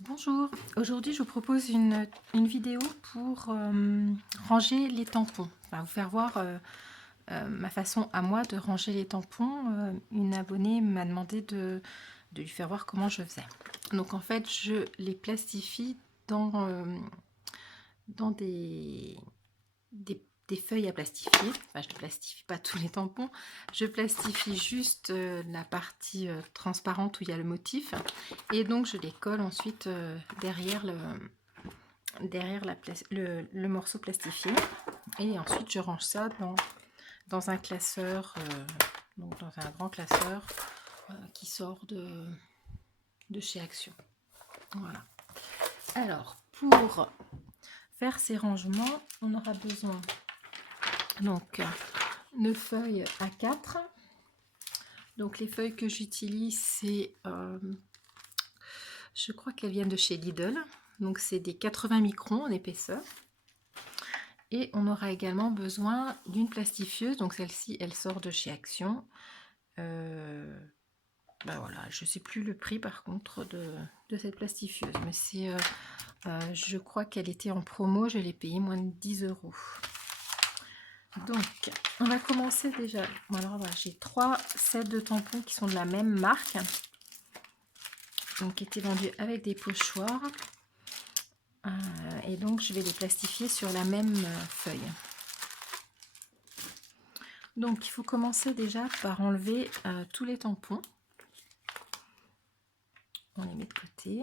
Bonjour, aujourd'hui je vous propose une vidéo pour ranger les tampons, enfin, vous faire voir ma façon à moi de ranger les tampons. Une abonnée m'a demandé de lui faire voir comment je faisais. Donc en fait je les plastifie dans des feuilles à plastifier. Enfin, je ne plastifie pas tous les tampons, je plastifie juste la partie transparente où il y a le motif, et donc je les colle ensuite derrière le morceau plastifié, et ensuite je range ça dans un classeur, donc dans un grand classeur qui sort de chez Action. Voilà. Alors pour faire ces rangements, on aura besoin donc de feuilles A4. Donc les feuilles que j'utilise, c'est je crois qu'elles viennent de chez Lidl, donc c'est des 80 microns en épaisseur. Et on aura également besoin d'une plastifieuse, donc celle-ci elle sort de chez Action. Ben voilà, je sais plus le prix par contre de cette plastifieuse, mais c'est je crois qu'elle était en promo, je l'ai payée moins de 10 €. Donc on va commencer déjà. Alors voilà, j'ai 3 sets de tampons qui sont de la même marque, donc qui étaient vendus avec des pochoirs, et donc je vais les plastifier sur la même feuille. Donc il faut commencer déjà par enlever tous les tampons. On les met de côté.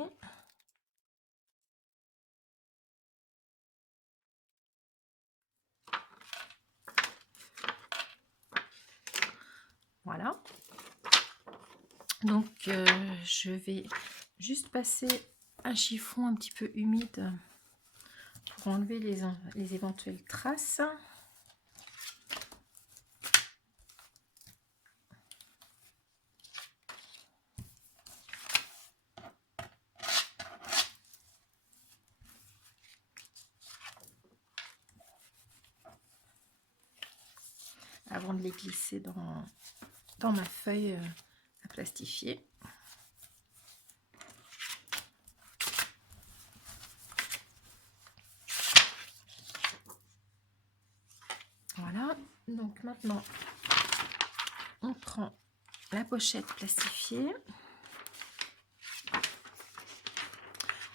Voilà. Donc je vais juste passer un chiffon un petit peu humide pour enlever les éventuelles traces. Avant de les glisser dans ma feuille à plastifier. Voilà, donc maintenant on prend la pochette plastifiée.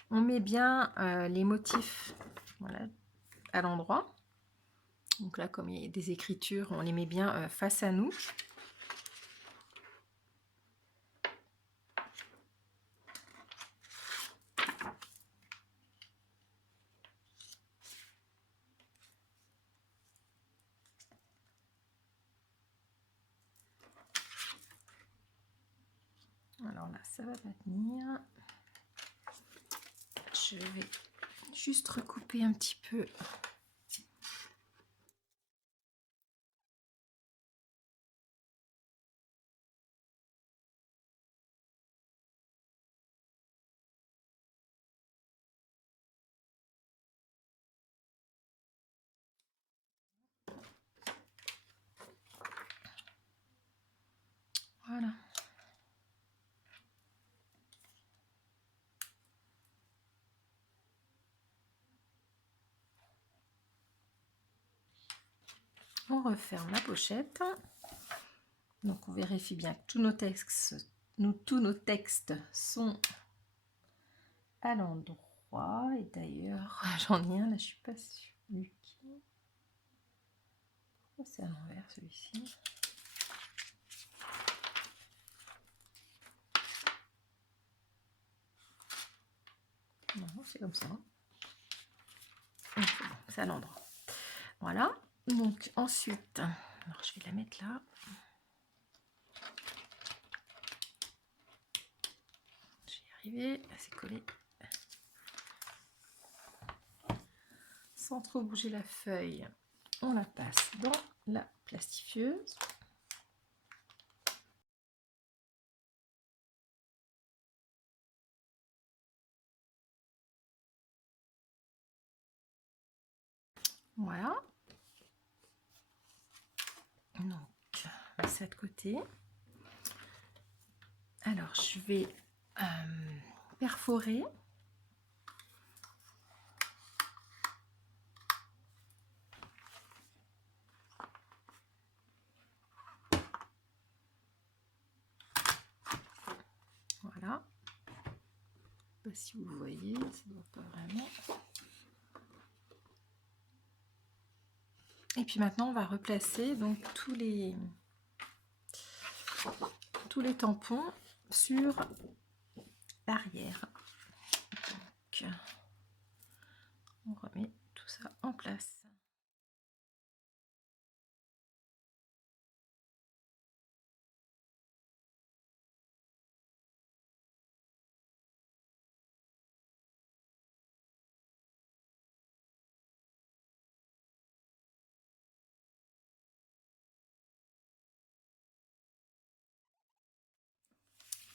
On met bien les motifs, voilà, à l'endroit. Donc là, comme il y a des écritures, on les met bien face à nous. Alors là, ça va pas tenir. Je vais juste recouper un petit peu. Voilà. On referme la pochette. Donc on vérifie bien que tous nos textes sont à l'endroit. Et d'ailleurs, j'en ai un là, je suis pas sûre. Pourquoi c'est à l'envers celui-ci? Non, c'est comme ça. C'est à l'endroit. Voilà. Donc ensuite, alors je vais la mettre là. Je vais y arriver. C'est collé. Sans trop bouger la feuille, on la passe dans la plastifieuse. Voilà. Donc, on met ça de côté. Alors, je vais perforer sais pas si vous voyez, ça ne voit pas vraiment. Et puis maintenant, on va replacer donc tous les tampons sur l'arrière. Donc, on remet tout ça en place.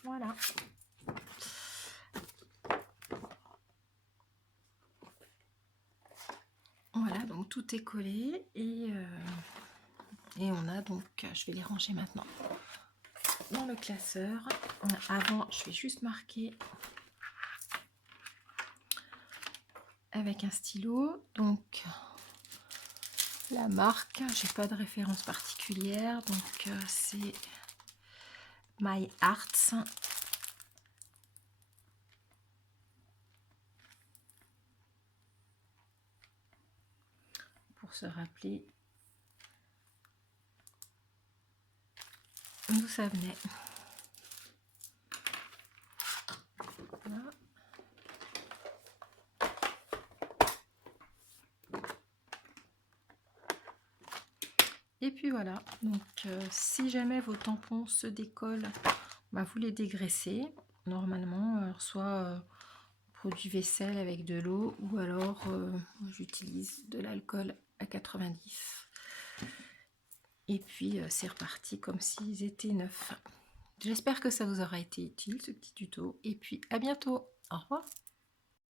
Voilà. Voilà, donc tout est collé et on a donc, je vais les ranger maintenant dans le classeur. Avant, je vais juste marquer avec un stylo. Donc la marque, j'ai pas de référence particulière, donc c'est My Arts. Pour se rappeler d'où ça venait. Voilà. Et puis voilà, donc si jamais vos tampons se décollent, bah, vous les dégraissez normalement, soit produit vaisselle avec de l'eau, ou alors j'utilise de l'alcool à 90. Et puis c'est reparti comme s'ils étaient neufs. J'espère que ça vous aura été utile ce petit tuto, et puis à bientôt. Au revoir.